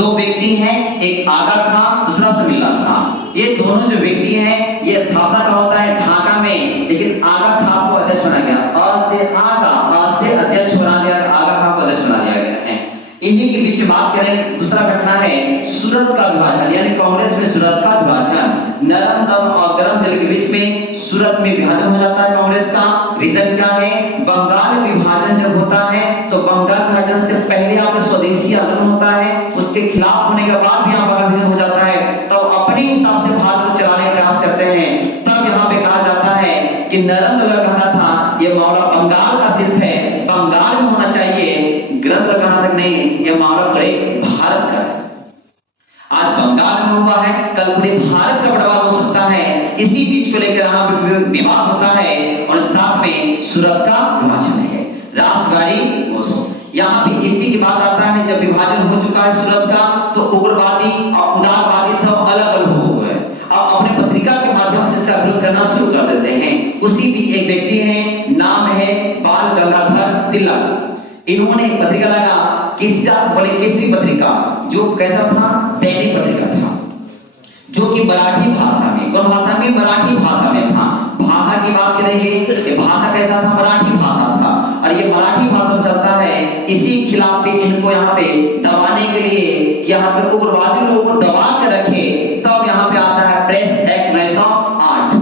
दो व्यक्ति हैं, एक आगा खां दूसरा समीला खां। ये दोनों जो व्यक्ति हैं ये स्थापना का होता है ढाका में, लेकिन आगा खां को अध्यक्ष बनाया गया। अ से आगा, अ से अध्यक्ष बना दिया, आगा खां को अध्यक्ष बना दिया गया है। इन्हीं के बीच में बात करें, दूसरा घटना है सूरत का विभाजन, यानी कांग्रेस में सूरत का विभाजन। नरम दल और गरम दल के बीच में सूरत में विभाजन हो जाता है कांग्रेस का। रीजन क्या है? बंगाल विभाजन जब होता है तो बंगाल विभाजन से पहले यहाँ पे स्वदेशी आंदोलन होता है, उसके खिलाफ होने के बाद भी यहाँ पर विभाजन हो जाता है, तो अपने हिसाब से भारत को चलाने का प्रयास करते हैं। तब यहाँ पे कहा जाता है कि नरम दल का कहना था ये मामला बंगाल का सिर्फ है, बंगाल में होना चाहिए, ग्रंथ का कहना तक नहीं, यह मामला पूरे भारत का है। आज बंगाल में हुआ है, कल पूरे भारत का बंटवारा हो सकता है। इसी चीज को लेकर यहाँ विवाद होता है और साथ में सूरत का विभाजन है। राष्ट्रवादी यहाँ भी इसी की बात आता है, जब विभाजन हो चुका है सूरत का तो उग्रवादी और उदारवादी सब अलग अलग हो गए और अपने पत्रिका के माध्यम से इसका विरोध करना शुरू कर देते हैं। उसी बीच एक व्यक्ति है, नाम है बाल गंगाधर तिलक। इन्होंने पत्रिका लगा केसरी पत्रिका, जो कैसा था? दैनिक पत्रिका था, जो कि मराठी भाषा में, कौन भाषा में? मराठी भाषा में था। भाषा की बात करेंगे, ये भाषा कैसा था? मराठी भाषा था, और ये मराठी भाषा में चलता है। इसी खिलाफ भी इनको यहाँ पे दबाने के लिए, यहाँ पे उग्रवादी लोगों को दबा के रखे, तब यहाँ पे आता है प्रेस एक्ट 1908।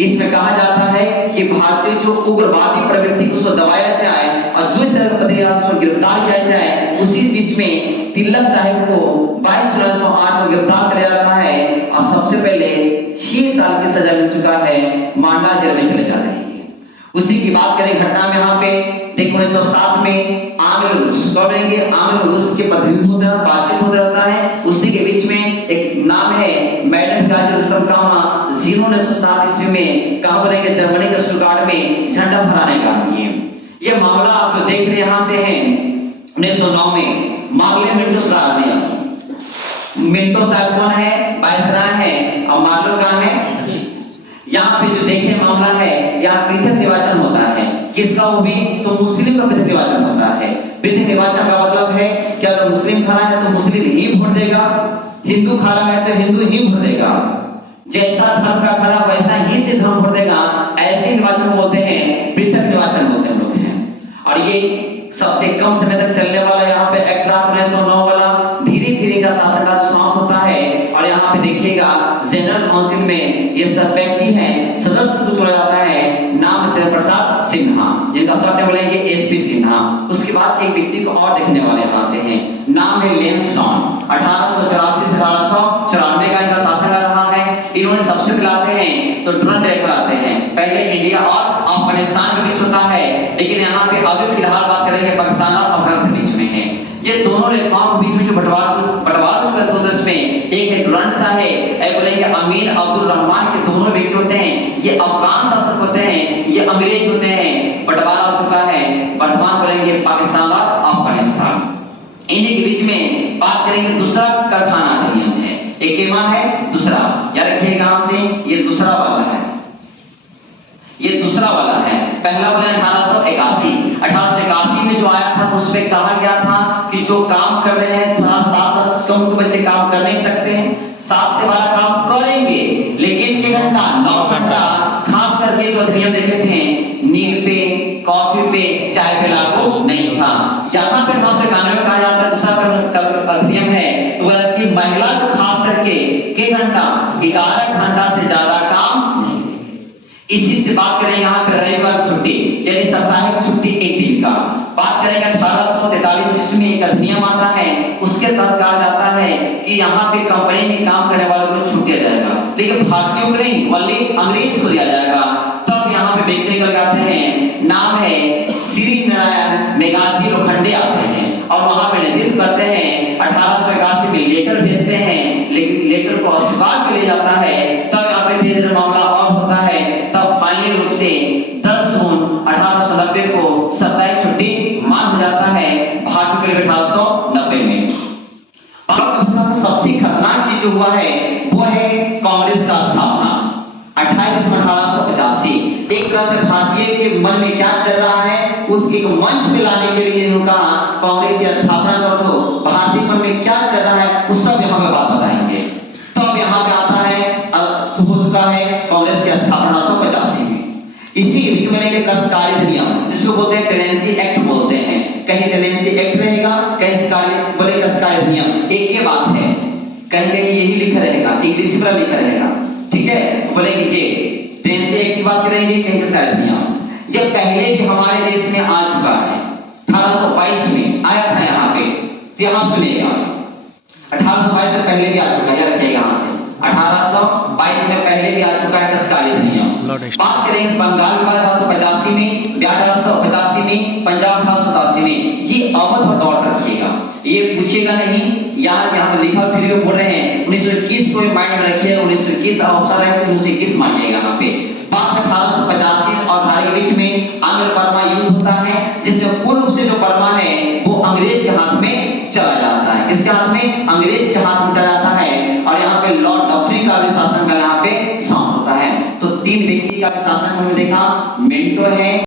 इसमें कहा जाता है कि भारतीय जो उग्रवादी प्रवृत्ति को उसको दबाया जाए और जो इस तरह पत्रिका को गिरफ्तार किया जाए। उसी बीच में तिलक साहब को 22/1908 में गिरफ्तार किया जाता है और सबसे पहले 6 साल की सजा मिल चुका है, मांडा जेल में चले जाते हैं। उसी की बात करें घटना में, यहाँ पे देखो 1907 में आंग्ल रूस करेंगे, आंग्ल रूस के प्रतिनिधि होते हैं, बातचीत होता रहता है। उसी के बीच में एक नाम है मैडम गाजी रुस्तम कामा, जिन्होंने 1907 ईस्वी में कहां बोलेंगे जर्मनी के स्टुटगार्ट में झंडा फहराने का काम किए। ये मामला आप जो देख रहे हैं यहाँ से है 1909 में मार्ले मिंटो साहब। मिंटो साहब कौन है? वायसराय है, और मार्लो कहां है? यहाँ पे जो देखे मामला है, यहाँ पृथक निर्वाचन होता है। किसका? वो भी तो मुस्लिम का पृथक निर्वाचन होता है। पृथक निर्वाचन का मतलब है कि अगर मुस्लिम खड़ा है तो मुस्लिम ही वोट देगा, हिंदू खड़ा है तो हिंदू ही वोट देगा, जैसा धर्म का खड़ा वैसा ही से धर्म वोट देगा। ऐसे निर्वाचन बोलते हैं पृथक निर्वाचन बोलते हैं हम लोग हैं। और ये सबसे कम समय तक चलने वाला यहाँ पे एक्ट 1909 वाला धीरे धीरे का शासन का समाप्त होता है। और यहाँ पे देखिएगा जनरल काउंसिल में ये सब व्यक्ति हैं, सदस्य को चुना जाता है, नाम शरद प्रसाद सिन्हा, जिनका शॉर्ट बोलेंगे एसपी सिन्हा। उसके बाद एक व्यक्ति को और देखने वाले यहाँ से हैं, नाम है लेंसडॉन। 1884 से 1894 का इनका शासन रहा है। इन्होंने सबसे पहले हैं तो ड्रोन रेखा आते हैं, पहले इंडिया और अफगानिस्तान के बीच होता है, लेकिन यहाँ पे अभी फिलहाल बात करेंगे पाकिस्तान और अफगानिस्तान के बीच में है। ये दोनों रेखाओं के बीच में जो बंटवारा होता है उसमें एक है डुरंड सा है, एक बोलेंगे अमीन अब्दुल रहमान के दोनों व्यक्ति होते हैं। ये अफगान शासक होते हैं, ये अंग्रेज होते हैं। बंटवारा हो चुका है, वर्तमान बोलेंगे पाकिस्तान और अफगानिस्तान। इन्हीं के बीच में बात करेंगे दूसरा कारखाना अधिनियम है। एक के बाद है दूसरा, याद रखिएगा यहाँ से, ये दूसरा वाला है, ये दूसरा वाला है। पहला बोले 1881 में जो आया था तो उसमें कहा गया था कि जो काम कर रहे हैं 7 कम के बच्चे काम कर नहीं सकते हैं, 7 से 12 काम करेंगे, लेकिन 9 घंटा खास करके जो अधिनियम देखे थे नींद पे, कॉफी पे, चाय पे लागू नहीं था। यहाँ पे 1991 में कहा जाता है दूसरा अधिनियम है तो बोला कि महिला को खास करके के घंटा 11 घंटा से ज्यादा काम नहीं। इसी से बात करें यहाँ पे रविवार छुट्टी, यानी साप्ताहिक छुट्टी एक दिन का। बात करेंगे 1843 ईस्वी में एक अधिनियम आता है, उसके तहत कहा जाता है कि यहाँ पे कंपनी में काम करने वालों को छुट्टी दिया जाएगा, लेकिन भारतीयों को नहीं, ओनली अंग्रेज को दिया जाएगा। तब यहाँ पे व्यक्ति लगाते हैं, नाम है श्री नारायण मेघासी लोखंडे आते हैं और वहां पे नेतृत्व करते हैं। 1881 में लेटर भेजते हैं, लेकिन लेटर को अस्वीकार कर लिया जाता है। तब यहाँ पे धीरे धीरे मामला और होता है, तब फाइनली रूप से 10 जून 1890 को साप्ताहिक छुट्टी मान हो जाता है भारत के लिए 1890 में। सबसे खतरनाक चीज जो हुआ है वो है कांग्रेस का स्थापना 28 दिसंबर 1885। एक तरह से भारतीय के मन में क्या चल रहा है उसके एक मंच पे लाने के लिए उनका कांग्रेस की स्थापना कर दो। भारतीय मन में क्या चल रहा है कार्य अधिनियम एक के बात है, कहीं कहीं यही लिखा रहेगा, इंग्लिश में लिखा रहेगा, ठीक है। बोलेंगे ये ट्रेन से एक की बात करेंगे, कहीं का कार्य अधिनियम ये पहले भी हमारे देश में आ चुका है, 1822 में आया था यहाँ पे। तो यहाँ सुनिएगा 1822 से पहले भी आ चुका है, रखिएगा यहाँ से 1822 में पहले भी आ चुका है कार्य अधिनियम। बात करेंगे बंगाल में 1885 में, बिहार 1885 में, पंजाब 1887 में। ये अवध और डॉट रखिएगा, ये पूछेगा नहीं यार, यहाँ लिखा फिर भी बोल रहे हैं 1921 को माइंड में रखिएगा, 1921 ऑप्शन है तो 1921 मान जाएगा यहाँ पे। बात 1885 और भारत के बीच में आंग्ल बर्मा युद्ध होता है, जिसमें पूर्व से जो बर्मा है वो अंग्रेज के हाथ में चला जाता है। किसके हाथ में? अंग्रेज के हाथ में चला जाता है। और यहाँ पे लॉर्ड डफरी का भी शासन का यहाँ पे शांत होता है। तो तीन व्यक्ति का भी शासन हमने देखा, मिंटो है,